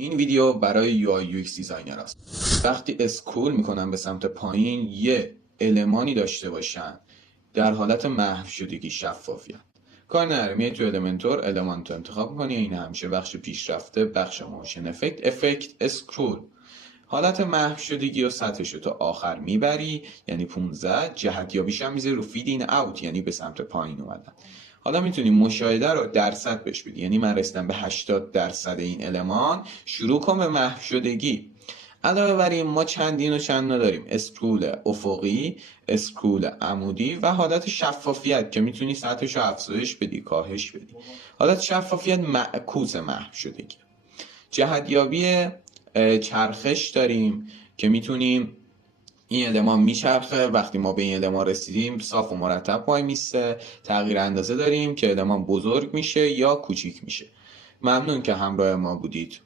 این ویدیو برای UI UX دیزاینر است. وقتی اسکرول میکنن به سمت پایین یه المانی داشته باشن در حالت محو شدگی شفافیت. کار نداره میای تو المنتور المانت رو انتخاب میکنی، این همیشه بخش پیشرفته، بخش موشن افکت اسکرول، حالت محو شدگی و سطحش رو تا آخر میبری، یعنی 15. جهتیابیش هم میذاری رو فید این اوت، یعنی به سمت پایین اومدن. حالا میتونی مشاهده رو درصد بهش بدی، یعنی من رسیدم به 80% این المان، شروع کن به محو شدگی. علاوه بر این ما چندین و چند داریم: اسکرول افقی، اسکرول عمودی و حالت شفافیت که میتونی سطحش رو افزایش بدی، کاهش بدی. حالت شفافیت معکوس محو شدگی. جهتیابی چرخش داریم که میتونیم این المان میچرخه، وقتی ما به این المان رسیدیم صاف و مرتب وای میسته. تغییر اندازه داریم که المان بزرگ میشه یا کوچیک میشه. ممنون که همراه ما بودید.